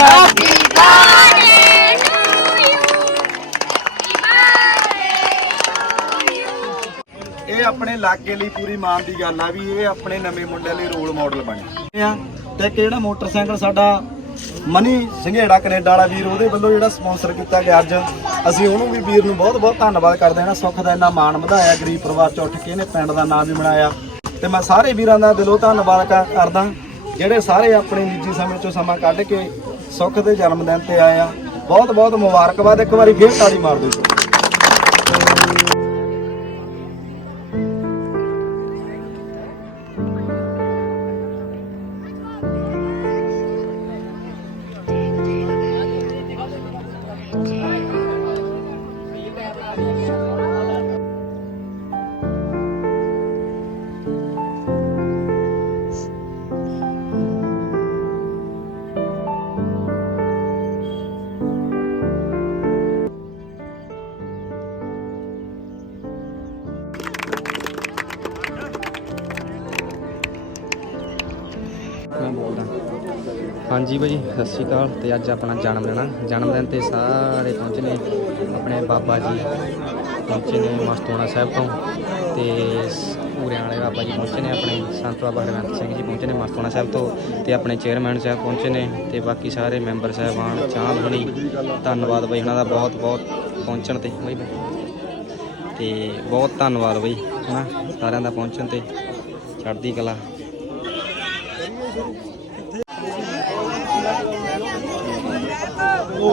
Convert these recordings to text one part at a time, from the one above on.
Happy birthday to you. ਇਹ ਆਪਣੇ ਇਲਾਕੇ ਲਈ ਪੂਰੀ ਮਾਣ ਦੀ ਗੱਲ ਆ ਵੀ ਇਹ ਆਪਣੇ ਨਵੇਂ ਮੁੰਡਿਆਂ ਲਈ ਰੋਲ ਮਾਡਲ ਬਣੇ ਆ, ਤੇ ਇੱਕ ਜਿਹੜਾ ਮੋਟਰਸਾਈਕਲ ਸਾਡਾ ਮਨੀ ਸੰਘੇੜਾ ਕੈਨੇਡਾ ਵਾਲਾ ਵੀਰ, ਉਹਦੇ ਵੱਲੋਂ ਜਿਹੜਾ ਸਪਾਂਸਰ ਕੀਤਾ ਗਿਆ ਅੱਜ ਅਸੀਂ ਉਹਨੂੰ ਵੀ ਵੀਰ ਨੂੰ ਬਹੁਤ ਬਹੁਤ ਧੰਨਵਾਦ ਕਰਦੇ ਹਾਂ ਨਾ, ਸੁੱਖ ਦਾ ਇੰਨਾ ਮਾਣ ਵਧਾਇਆ, ਗਰੀਬ ਪਰਿਵਾਰ ਚ ਉੱਠ ਕੇ ਇਹਨੇ ਪਿੰਡ ਦਾ ਨਾਮ ਵੀ ਬਣਾਇਆ ਤੇ ਮੈਂ ਸਾਰੇ ਵੀਰਾਂ ਦਾ ਦਿਲੋਂ ਧੰਨਵਾਦ ਕ- ਕਰਦਾ ਜਿਹੜੇ ਸਾਰੇ ਆਪਣੇ ਨਿੱਜੀ ਸਮੇਂ ਚੋਂ ਸਮਾਂ ਕੱਢ ਕੇ ਸੁੱਖ ਦੇ ਜਨਮ ਦਿਨ ਤੇ ਆਏ ਆ। ਬਹੁਤ ਬਹੁਤ ਮੁਬਾਰਕਬਾਦ। ਇੱਕ ਵਾਰੀ ਫੇਰ ਤਾੜੀ ਮਾਰ ਦਿਓ ਹਾਂਜੀ ਭਾਜੀ, ਸਤਿ ਸ਼੍ਰੀ ਅਕਾਲ ਤੇ ਅੱਜ ਆਪਣਾ ਜਨਮ ਦਿਨ ਆ। ਜਨਮ ਦਿਨ ਤੇ ਸਾਰੇ ਪਹੁੰਚੇ ਨੇ ਆਪਣੇ ਬਾਬਾ ਜੀ। ਪਹੁੰਚੇ ਨੇ ਮਸਤੂਆਣਾ ਸਾਹਿਬ ਤੋਂ ਤੇ ਸ- ਪੂਰਿਆਂ ਵਾਲੇ ਬਾਬਾ ਜੀ ਪਹੁੰਚੇ ਨੇ ਆਪਣੇ ਸੰਤ ਬਾਬਾ ਹਰਵੰਤ ਸਿੰਘ ਜੀ ਪਹੁੰਚੇ ਨੇ ਮਸਤੂਆਣਾ ਸਾਹਿਬ ਤੋਂ ਤੇ ਆਪਣੇ ਚੇਅਰਮੈਨ ਸਾਹਿਬ ਪਹੁੰਚੇ ਨੇ ਤੇ ਬਾਕੀ ਸਾਰੇ ਮੈਂਬਰ ਸਾਹਿਬਾਨ ਚਾਂਦ ਬਣੀ ਧੰਨਵਾਦ ਬਈ ਉਹਨਾਂ ਦਾ ਬਹੁਤ ਬਹੁਤ ਪਹੁੰਚਣ ਤੇ ਬਈ ਤੇ ਬਹੁਤ ਧੰਨਵਾਦ ਬਈ ਹਨਾ, ਸਾਰਿਆਂ ਦਾ ਪਹੁੰਚਣ ਤੇ ਚੜ੍ਹਦੀ ਕਲਾ।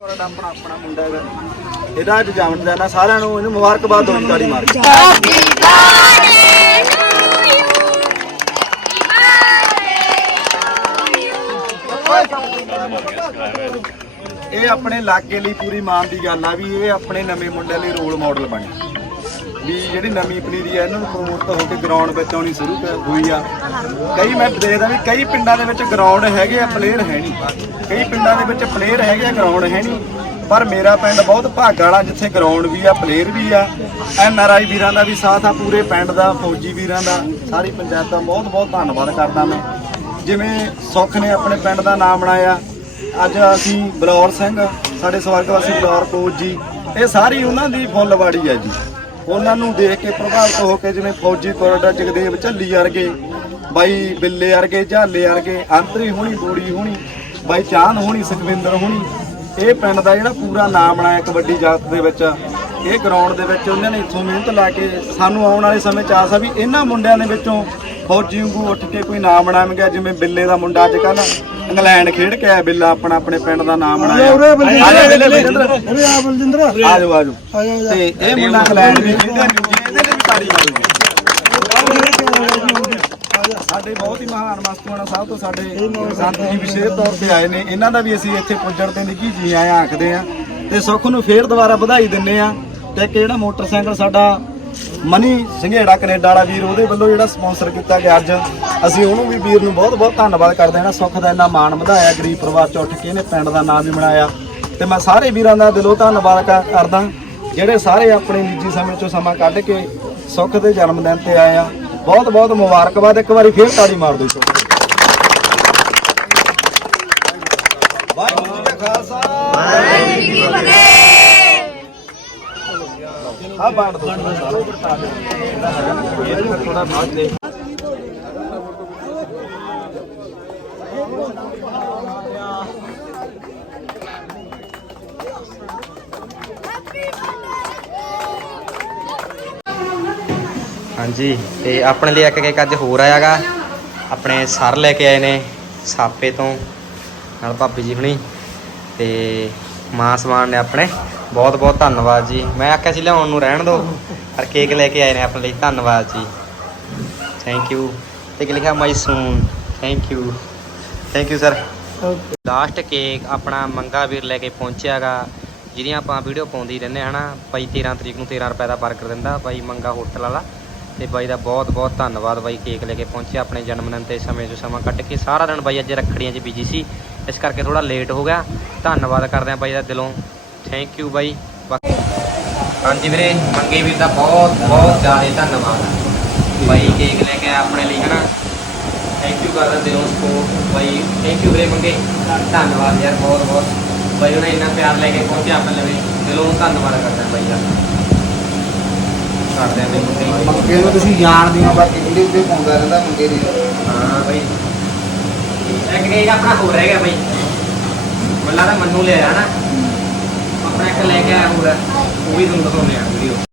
ਤੁਹਾਡਾ ਆਪਣਾ ਆਪਣਾ ਮੁੰਡਾ ਹੈਗਾ ਇਹਦਾ ਅੱਜ ਦਿਨ ਆ ਸਾਰਿਆਂ ਨੂੰ ਇਹਨੂੰ ਮੁਬਾਰਕਬਾਦ ਦੋ ਤਾੜੀ ਮਾਰ ਕੇ. ਇਹ ਆਪਣੇ ਇਲਾਕੇ ਲਈ ਪੂਰੀ ਮਾਣ ਦੀ ਗੱਲ ਆ ਵੀ ਇਹ ਆਪਣੇ ਨਵੇਂ ਮੁੰਡਿਆਂ ਲਈ ਰੋਲ ਮਾਡਲ ਬਣੇ ਵੀ ਜਿਹੜੀ ਨਵੀਂ ਪਨੀਰੀ ਆ, ਇਹਨਾਂ ਨੂੰ ਪ੍ਰਮੋਟ ਹੋ ਕੇ ਗਰਾਊਂਡ ਵਿੱਚ ਆਉਣੀ ਸ਼ੁਰੂ ਕਰ ਹੋਈ ਆ। ਕਈ ਮੈਂ ਦੇਖਦਾ ਵੀ ਕਈ ਪਿੰਡਾਂ ਦੇ ਵਿੱਚ ਗਰਾਊਂਡ ਹੈਗੇ ਆ ਪਲੇਅਰ ਹੈ ਨਹੀਂ। ਕਈ ਪਿੰਡਾਂ ਦੇ ਵਿੱਚ ਪਲੇਅਰ ਹੈਗੇ ਆ ਗਰਾਊਂਡ ਹੈ ਨਹੀਂ। ਪਰ ਮੇਰਾ ਪਿੰਡ ਬਹੁਤ ਭਾਗ ਵਾਲਾ, ਜਿੱਥੇ ਗਰਾਊਂਡ ਵੀ ਆ ਪਲੇਅਰ ਵੀ ਆ। ਐਨ ਆਰ ਆਈ ਵੀਰਾਂ ਦਾ ਵੀ ਸਾਥ ਆ, ਪੂਰੇ ਪਿੰਡ ਦਾ, ਫੌਜੀ ਵੀਰਾਂ ਦਾ, ਸਾਰੀ ਪੰਚਾਇਤ ਦਾ ਬਹੁਤ ਬਹੁਤ ਧੰਨਵਾਦ ਕਰਦਾ ਮੈਂ। ਜਿਵੇਂ ਸੁੱਖ ਨੇ ਆਪਣੇ ਪਿੰਡ ਦਾ ਨਾਮ ਬਣਾਇਆ, ਅੱਜ ਅਸੀਂ ਬਲੌਰ ਸਿੰਘ, ਸਾਡੇ ਸਵਰਗਵਾਸੀ ਬਲੌਰ ਕੋਚ ਜੀ, ਇਹ ਸਾਰੀ ਉਹਨਾਂ ਦੀ ਫੁੱਲਵਾੜੀ ਹੈ ਜੀ। ਉਹਨਾਂ ਨੂੰ ਦੇਖ ਕੇ ਪ੍ਰਭਾਵਿਤ ਹੋ ਕੇ ਜਿਵੇਂ ਫੌਜੀ ਕੋਰਡਾ ਜਗਦੇਵ ਝੱਲੀ ਵਰਗੇ, ਬਾਈ ਬਿੱਲੇ ਵਰਗੇ, ਝਾਲੇ ਵਰਗੇ, ਅੰਤਰੀ ਹੋਣੀ, ਬੂੜੀ ਹੋਣੀ, ਬਾਈ ਚਾਂਦ ਹੋਣੀ, ਸੁਖਵਿੰਦਰ ਹੋਣੀ, ਇਹ ਪਿੰਡ ਦਾ ਜਿਹੜਾ ਪੂਰਾ ਨਾਮ ਬਣਾਇਆ ਕਬੱਡੀ ਜਗਤ ਦੇ ਵਿੱਚ, ਇਹ ਗਰਾਊਂਡ ਦੇ ਵਿੱਚ ਉਹਨਾਂ ਨੇ ਇੱਥੋਂ ਮਿਹਨਤ ਲਾ ਕੇ ਸਾਨੂੰ ਆਉਣ ਵਾਲੇ ਸਮੇਂ ਚ ਆਸ ਆ ਵੀ ਇਹਨਾਂ ਮੁੰਡਿਆਂ ਦੇ ਵਿੱਚੋਂ ਫੌਜੀ ਵਾਂਗੂ ਉੱਠ ਕੇ ਕੋਈ ਨਾਮ ਬਣਾਵਾਂਗੇ ਜਿਵੇਂ ਬਿੱਲੇ ਦਾ ਮੁੰਡਾ ਅੱਜ ਕੱਲ ਇੰਗਲੈਂਡ ਖੇਡ ਕੇ ਆਇਆ ਬਿੱਲਾ ਆਪਣਾ ਆਪਣੇ ਪਿੰਡ ਦਾ ਨਾਮ ਬਣਾਇਆ। ਬਿੱਲੇ ਬਲਜਿੰਦਰ ਆ ਬਲਜਿੰਦਰ। ਆ ਜਾਓ ਆ ਜਾਓ। ਤੇ ਇਹ ਮੁੰਡਾ ਇੰਗਲੈਂਡ ਵੀ ਖੇਡਿਆ ਨਿਊ ਜੀ ਇਹਦੇ ਲਈ ਵੀ ਤਾੜੀ ਮਾਰੂਗੇ ਸਾਡੇ ਬਹੁਤ ਹੀ ਮਹਾਨ ਮਸਤੂਆਣਾ ਸਾਹਿਬ ਤੋਂ ਸਾਡੇ ਸੰਤ ਜੀ ਵਿਸ਼ੇਸ਼ ਤੌਰ ਤੇ ਆਏ ਨੇ। ਇਹਨਾਂ ਦਾ ਵੀ ਅਸੀਂ ਇੱਥੇ ਪੁੱਜਣ ਤੇ ਨਿੱਘੀ ਜੀ ਆਏ ਆਖਦੇ ਆ। ਤੇ ਸੁੱਖ ਨੂੰ ਫੇਰ ਦੁਬਾਰਾ ਵਧਾਈ ਦਿੰਨੇ ਆ। ਤੇ ਇੱਕ ਜਿਹੜਾ ਮੋਟਰਸਾਈਕਲ ਸਾਡਾ ਮਨੀ ਸੰਘੇੜਾ ਕੈਨੇਡਾ ਵਾਲਾ ਵੀਰ, ਉਹਦੇ ਵੱਲੋਂ ਜਿਹੜਾ ਸਪਾਂਸਰ ਕੀਤਾ ਗਿਆ ਅੱਜ, ਅਸੀਂ ਉਹਨੂੰ ਵੀ ਵੀਰ ਨੂੰ ਬਹੁਤ ਬਹੁਤ ਧੰਨਵਾਦ ਕਰਦੇ ਹਾਂ। ਨਾ ਸੁੱਖ ਦਾ ਇੰਨਾ ਮਾਣ ਵਧਾਇਆ, ਗਰੀਬ ਪਰਿਵਾਰ ਚ ਉੱਠ ਕੇ ਇਹਨੇ ਪਿੰਡ ਦਾ ਨਾਮ ਵੀ ਬਣਾਇਆ। ਤੇ ਮੈਂ ਸਾਰੇ ਵੀਰਾਂ ਦਾ ਦਿਲੋਂ ਧੰਨਵਾਦ ਕ- ਕਰਦਾ ਜਿਹੜੇ ਸਾਰੇ ਆਪਣੇ ਨਿੱਜੀ ਸਮੇਂ ਚੋਂ ਸਮਾਂ ਕੱਢ ਕੇ ਸੁੱਖ ਦੇ ਜਨਮ ਦਿਨ ਤੇ ਆਏ ਆ। ਬਹੁਤ ਬਹੁਤ ਮੁਬਾਰਕਬਾਦ। ਇੱਕ ਵਾਰੀ ਫੇਰ ਤਾੜੀ ਮਾਰ ਦਿਓ ਜੀ ਵਾਹਿਗੁਰੂ ਜੀ ਕਾ ਖਾਲਸਾ ਵਾਹਿਗੁਰੂ ਜੀ ਕੀ ਫਤਿਹ ਆ ਬਾਣ ਦੋ। ਇਹ ਥੋੜਾ ਬਾਅਦ ਦੇ ਹਾਂਜੀ, ਤੇ ਆਪਣੇ ਲਈ ਇੱਕ ਕੇਕ ਅੱਜ ਹੋਰ ਆਇਆਗਾ। ਆਪਣੇ ਸਰ ਲੈ ਕੇ ਆਏ ਨੇ, ਸਾਪੇ ਤੋਂ, ਨਾਲ ਭਾਬੀ ਜੀ ਹੁਣੀ। ਤੇ ਮਾਂ ਸਮਾਨ ਨੇ ਆਪਣੇ। ਬਹੁਤ ਬਹੁਤ ਧੰਨਵਾਦ ਜੀ। ਮੈਂ ਆਖਿਆ ਸੀ ਲਿਆਉਣ ਨੂੰ ਰਹਿਣ ਦਿਓ ਪਰ ਕੇਕ ਲੈ ਕੇ ਆਏ ਨੇ ਆਪਣੇ ਲਈ। ਧੰਨਵਾਦ ਜੀ। ਥੈਂਕ ਯੂ ਤੇ ਕੀ ਲਿਖਿਆ? ਮਾਈ ਸੂਨ thank you thank you sir last cake ਆਪਣਾ ਮੰਗਾ ਵੀਰ ਲੈ ਕੇ ਪਹੁੰਚਿਆਗਾ, ਜਿਹਦੀਆਂ ਆਪਾਂ ਵੀਡੀਓ ਪਾਉਂਦੇ ਹੀ ਰਹਿੰਦੇ ਹਨਾ? ਬਾਈ 13 ਤਰੀਕ ਨੂੰ 13 ਰੁਪਏ ਦਾ 버ਗਰ ਦਿੰਦਾ, ਬਾਈ ਮੰਗਾ ਹੋਟਲ ਵਾਲਾ। ਤੇ ਬਾਈ ਦਾ ਬਹੁਤ ਬਹੁਤ ਧੰਨਵਾਦ ਬਾਈ ਕੇਕ ਲੈ ਕੇ ਪਹੁੰਚਿਆ ਆਪਣੇ ਜਨਮ ਦਿਨ ਤੇ ਸਮੇਂ ਤੋਂ ਸਮਾਂ ਕੱਢ ਕੇ। ਸਾਰਾ ਦਿਨ ਬਾਈ ਅੱਜ ਰੱਖੜੀਆਂ 'ਚ ਬਿਜ਼ੀ ਸੀ। ਇਸ ਕਰਕੇ ਥੋੜਾ ਲੇਟ ਹੋ ਗਿਆ। ਧੰਨਵਾਦ ਕਰਦੇ ਆ ਬਾਈ ਦਾ ਦਿਲੋਂ। ਥੈਂਕ ਯੂ ਬਾਈ। ਹਾਂਜੀ ਵੀਰੇ ਮੰਗੇ ਵੀਰ ਦਾ ਬਹੁਤ ਬਹੁਤ ਜ਼ਿਆਦਾ ਧੰਨਵਾਦ। ਬਾਈ ਕੇਕ ਲੈ ਕੇ ਆਇਆ ਆਪਣੇ ਲਈ ਹਨਾ? ਥੈਂਕ ਯੂ ਕਰਦਾ ਦਿਲੋਂ ਸਪੋਰਟ ਬਾਈ ਥੈਂਕ ਯੂ ਵੀਰੇ ਮੰਗੇ। ਧੰਨਵਾਦ ਯਾਰ ਬਹੁਤ ਬਹੁਤ। ਬਾਈ ਉਹਨੇ ਇੰਨਾ ਪਿਆਰ ਲੈ ਕੇ ਪਹੁੰਚਿਆ ਆਪਣੇ ਲਈ। ਦਿਲੋਂ ਧੰਨਵਾਦ ਕਰਦਾ ਬਾਈ ਦਾ। ਕਰਦੇ ਆ ਮੰਗੇ ਨੂੰ ਤੁਸੀਂ ਜਾਣਦੇ ਹੋ ਬਾਕੀ ਵੀਡੀਓ ਤੇ ਪਾਉਂਦਾ ਰਹਿੰਦਾ ਮੰਗੇ ਦੀ। ਹਾਂ ਬਾਈ। ਇੱਕ ਕੇਕ ਆਪਣਾ ਹੋਰ ਰਹਿ ਗਿਆ ਬਾਈ। ਮੱਲਾ ਦਾ ਮੰਨੂ ਲਿਆ ਹਨਾ। ਆਪਣਾ ਇੱਕ ਲੈ ਕੇ ਆਇਆ ਹੋਰ। ਉਹ ਵੀ ਤੁਹਾਨੂੰ ਦਿਖਾਉਂਦੇ ਆ ਵੀਡੀਓ